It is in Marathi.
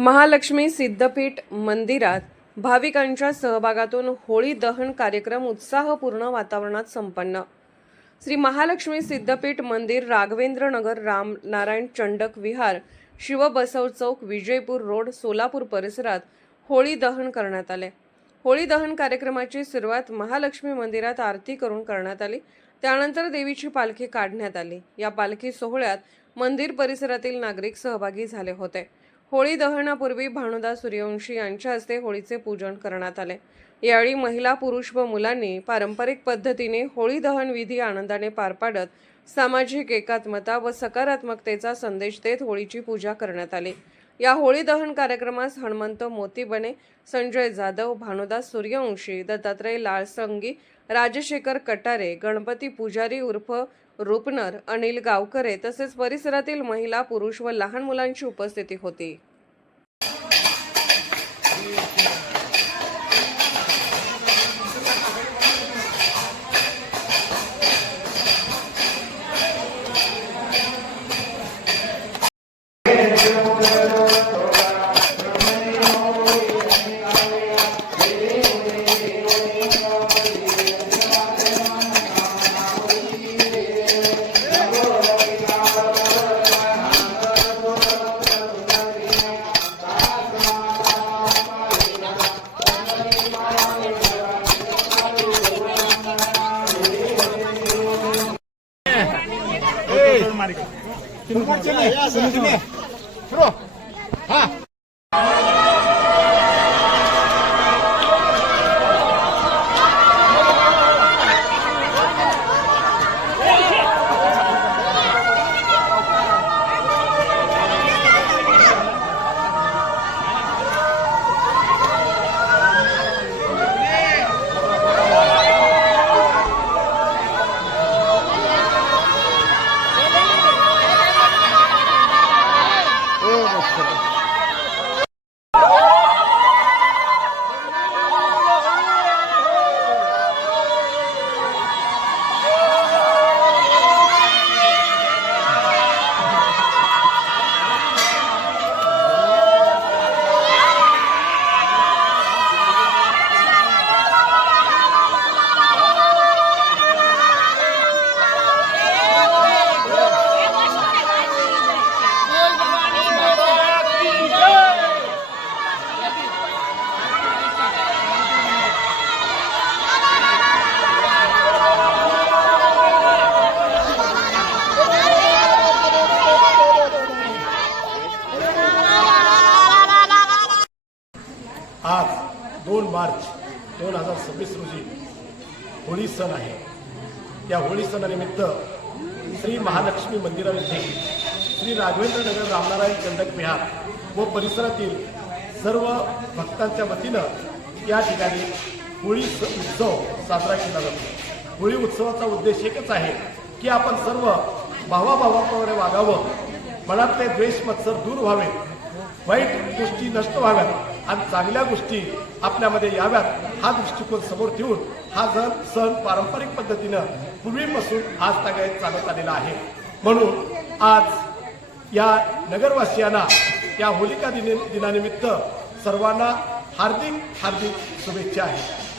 महालक्ष्मी सिद्धपीठ मंदिरात भाविकांच्या सहभागातून होळी दहन कार्यक्रम उत्साहपूर्ण वातावरणात संपन्न। श्री महालक्ष्मी सिद्धपीठ मंदिर, राघवेंद्र नगर, राम नारायण चंडक विहार, शिवबसव चौक, विजयपूर रोड, सोलापूर परिसरात होळी दहन करण्यात आले। होळी दहन कार्यक्रमाची सुरुवात महालक्ष्मी मंदिरात आरती करून करण्यात आली। त्यानंतर देवीची पालखी काढण्यात आली। या पालखी सोहळ्यात मंदिर परिसरातील नागरिक सहभागी झाले होते। होळी दहनापूर्वी भानुदास सूर्यवंशी यांच्या हस्ते होळीचे पूजन करण्यात आले। यावेळी महिला, पुरुष व मुलांनी पारंपरिक पद्धतीने होळी दहन विधी आनंदाने पार पाडत सामाजिक एकात्मता व सकारात्मकतेचा संदेश देत होळीची पूजा करण्यात आली। या होळी दहन कार्यक्रमास हनुमंत मोतीबने, संजय जाधव, भानुदास सूर्यवंशी, दत्तात्रय लाळसंगी, राजशेखर कटारे, गणपती पुजारी उर्फ रुपनर, अनिल गावकरे तसेच परिसरातील महिला, पुरुष व लहान मुलांची उपस्थिती होती। आज 2 मार्च 2026 रोजी होळी सण आहे। या होळी सणानिमित्त श्री महालक्ष्मी मंदिरामध्ये श्री राघवेंद्र नगर, रामनारायण चंडक विहार व परिसरातील सर्व भक्तांच्या वतीनं या ठिकाणी होळी उत्सव साजरा केला जातो। होळी उत्सवाचा उद्देश एकच आहे की आपण सर्व भावाभावाप्रमाणे वागावं, मनातले द्वेष मत्सर दूर व्हावे, वाईट गोष्टी नष्ट व्हाव्यात आणि चांगल्या गोष्टी आपल्यामध्ये याव्यात, हा दृष्टिकोन समोर ठेवून हा सण पारंपरिक पद्धतीनं पूर्वीपासून आज तागायत चालत आलेला आहे। म्हणून आज या नगरवासियांना या होलिका दिनानिमित्त सर्वांना हार्दिक शुभेच्छा आहेत।